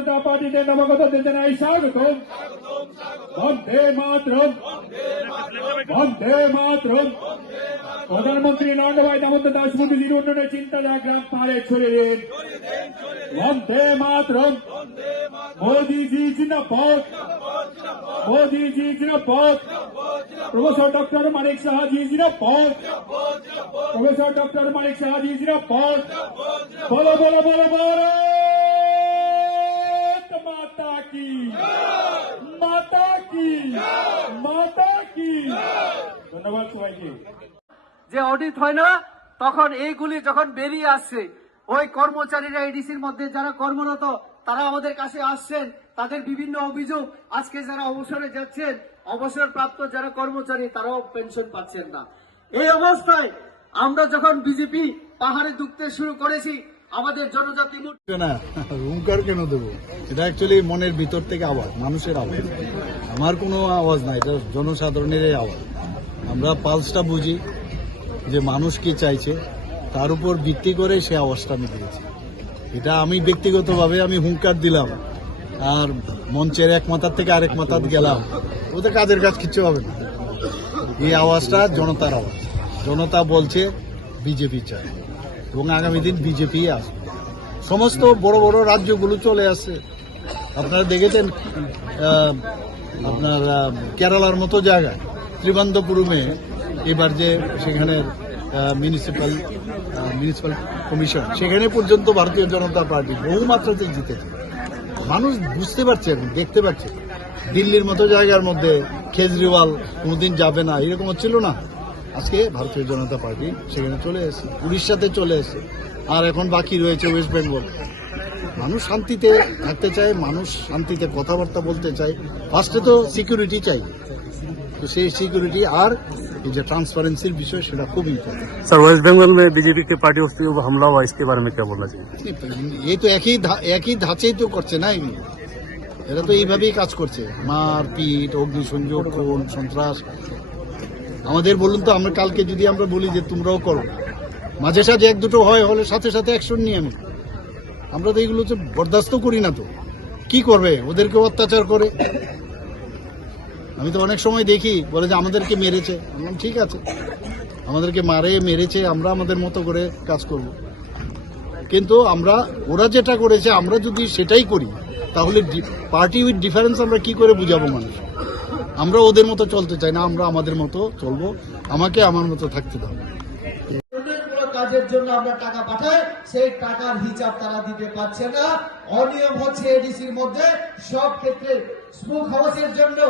जनता party के नवगत योजनाय स्वागतम वंदे मातरम वंदे मातरम प्रधानमंत्री नरेंद्र भाई दामोदर दास मोदीजीর উন্নয়নের চিন্তাধারা গ্রাম পাড়ে ছড়িয়ে দিন वंदे मातरम मोदी जी जिंदाबाद मोदी जी जिंदाबाद प्रोफेसर डॉक्टर मानिक साहा जी जिंदाबाद प्रोफेसर डॉक्टर मानिक साहा जी जिंदाबाद बोलो बोलो बोलो भारत माता की माता की माता की ধন্যবাদ সবাইকে। যে অডিট হয় না তখন এইগুলি যখন বেরিয়ে আসছে ওই কর্মচারীরা এডিসির মধ্যে যারা কর্মরত তারা আমাদের কাছে আসছেন, তাদের বিভিন্ন অভিযোগ। আজকে যারা অবসরে যাচ্ছেন, অবসরপ্রাপ্ত যারা কর্মচারী তারাও পেনশন পাচ্ছেন না। এই অবস্থায় আমরা যখন বিজেপি পাহাড়ে ঢুকতে শুরু করেছি আমাদের জনজাতি না হুঙ্কার কেন দেবো, এটা অ্যাকচুয়ালি মনের ভিতর থেকে আওয়াজ, মানুষের আওয়াজ, আমার কোনো আওয়াজ না, এটা জনসাধারণের আওয়াজ। আমরা পালসটা বুঝি যে মানুষ কি চাইছে, তার উপর ভিত্তি করে সে আওয়াজটা আমি দিয়েছি। এটা আমি ব্যক্তিগতভাবে আমি হুঙ্কার দিলাম আর মঞ্চের এক মাথার থেকে আরেক মাথার গেলাম, ওদের কাজের কাজ কিচ্ছু হবে না। এই আওয়াজটা জনতার আওয়াজ, জনতা বলছে বিজেপি চায় এবং আগামী দিন বিজেপি আসবে। সমস্ত বড় বড় রাজ্যগুলো চলে আসছে, আপনারা দেখেছেন আপনার কেরালার মতো জায়গায় ত্রিবান্ধপুরমে এবার যে সেখানের মিউনিসিপাল কমিশন, সেখানে পর্যন্ত ভারতীয় জনতা পার্টি বহু মাত্রাতে জিতেছে। মানুষ বুঝতে পারছে, দেখতে পাচ্ছে। দিল্লির মতো জায়গার মধ্যে কেজরিওয়াল কোনোদিন যাবে না এরকম হচ্ছিল না, আজকে ভারতীয় জনতা পার্টি সেখানে চলে এসেছে, উড়িষ্যাতে চলে এসেছে, আর এখন বাকি রয়েছে ওয়েস্ট বেঙ্গল। মানুষ শান্তিতে থাকতে চায়, মানুষ শান্তিতে কথাবার্তা বলতে চায়। ফার্স্টে তো সিকিউরিটি চাই, तो से सिक्योरिटी और जो ट्रांसपेरेंसी विषय সেটা খুব ইম্পর্টেন্ট। सर वेस्ट बंगाल में बीजेपी के पार्टी उसके ऊपर हमला हुआ, इसके बारे में क्या बोलना चाहिए? ये तो একই ধাঁচেই তো করছে না, এরা তো এইভাবেই কাজ করছে, মারপিট, অগ্নিসংযোগ, খুন, সন্ত্রাস। আমাদের বলুন তো, আমরা কালকে যদি আমরা বলি যে তোমরাও করো, মাঝে সাঝে এক দুটো হয়, হলে সাথে সাথে অ্যাকশন নিই আমরা তো এইগুলো তো বরদাস্ত করি না। তো কি করবে, ওদেরকে অত্যাচার করে। আমি তো অনেক সময় দেখি বলে যে আমাদেরকে মেরেছে, বললাম ঠিক আছে, আমাদেরকে মেরেছে, আমরা আমাদের মতো করে কাজ করব। কিন্তু আমরা ওরা যেটা করেছে আমরা যদি সেটাই করি তাহলে পার্টি উইথ ডিফারেন্স আমরা কি করে বুঝাবো মানুষ? আমরা ওদের মতো চলতে চাই না, আমরা আমাদের মতো চলবো, আমাকে আমার মতো থাকতে দাও। কাজের জন্য আমরা টাকা পাঠাই, সেই টাকার হিসাব তারা দিতে পারছে না। অনিয়ম হচ্ছে এডিসির মধ্যে সব ক্ষেত্রে। স্মোক হাউসের জন্য